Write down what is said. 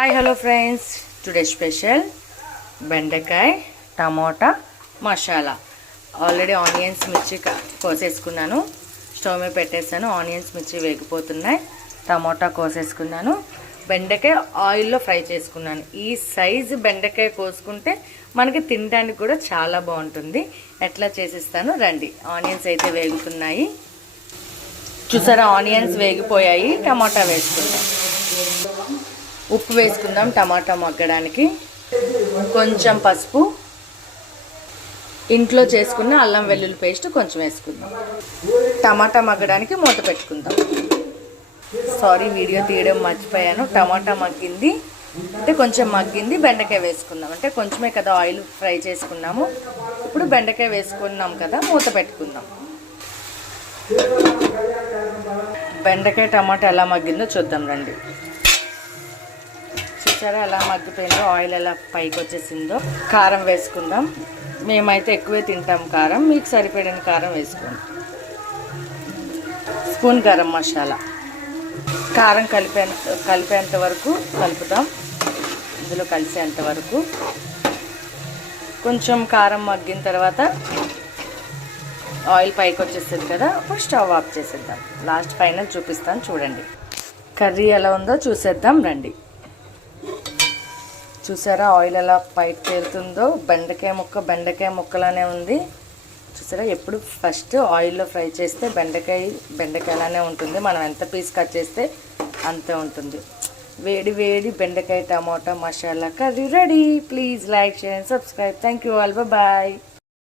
Hi hello friends, today special బెండకాయ tomato masala. Already onions మిర్చి కోసేసుకున్నాను, stove మీద పెట్టేసాను. ఆనియన్స్ మిర్చి వేగిపోతున్నాయి. టమోటా కోసేసుకున్నాను, బెండకాయ ఆయిల్లో ఫ్రై చేసుకున్నాను. ఈ సైజు బెండకాయ కోసుకుంటే మనకి తినడానికి కూడా చాలా బాగుంటుంది. ఎట్లా చేసిస్తాను రండి. ఆనియన్స్ అయితే వేగుతున్నాయి, చూసారా? ఆనియన్స్ వేగిపోయాయి. టమాటా వేసుకుందాం, ఉప్పు వేసుకుందాం టమాటా మగ్గడానికి, కొంచెం పసుపు, ఇంట్లో చేసుకున్న అల్లం వెల్లుల్లి పేస్ట్ కొంచెం వేసుకుందాం. టమాటా మగ్గడానికి మూత పెట్టుకుందాం. సారీ, వీడియో తీయడం మర్చిపోయాను. టమాటా మగ్గింది అంటే కొంచెం మగ్గింది. బెండకాయ వేసుకుందాం, అంటే కొంచెమే కదా ఆయిల్ ఫ్రై చేసుకున్నాము. ఇప్పుడు బెండకాయ వేసుకున్నాం కదా, మూత పెట్టుకుందాం. బెండకాయ టమాటా ఎలా మగ్గిందో చూద్దాం రండి. చూసారా ఎలా మగ్గిపోయిందో, ఆయిల్ ఎలా పైకి వచ్చేసిందో. కారం వేసుకుందాం. మేమైతే ఎక్కువే తింటాం కారం, మీకు సరిపడిన కారం వేసుకోండి. స్పూన్ గరం మసాలా. కారం కలిపేంత వరకు కలుపుదాం, ఇందులో కలిసేంత వరకు. కొంచెం కారం మగ్గిన తర్వాత ఆయిల్ పైకి వచ్చేస్తుంది కదా, అప్పుడు స్టవ్ ఆఫ్ చేసేద్దాం. లాస్ట్ ఫైనల్ చూపిస్తాను చూడండి. కర్రీ ఎలా ఉందో చూసేద్దాం రండి. చూసారా ఆయిల్ ఎలా పైకి తేలుతుందో? బెండకాయ ముక్కలానే ఉంది. చూసారా, ఎప్పుడు ఫస్ట్ ఆయిల్లో ఫ్రై చేస్తే బెండకాయలానే ఉంటుంది. మనం ఎంత పీస్ కట్ చేస్తే అంతే ఉంటుంది. వేడి వేడి బెండకాయ టమాటా మసాలా curry ready. Please like, share, subscribe. Thank you all, bye.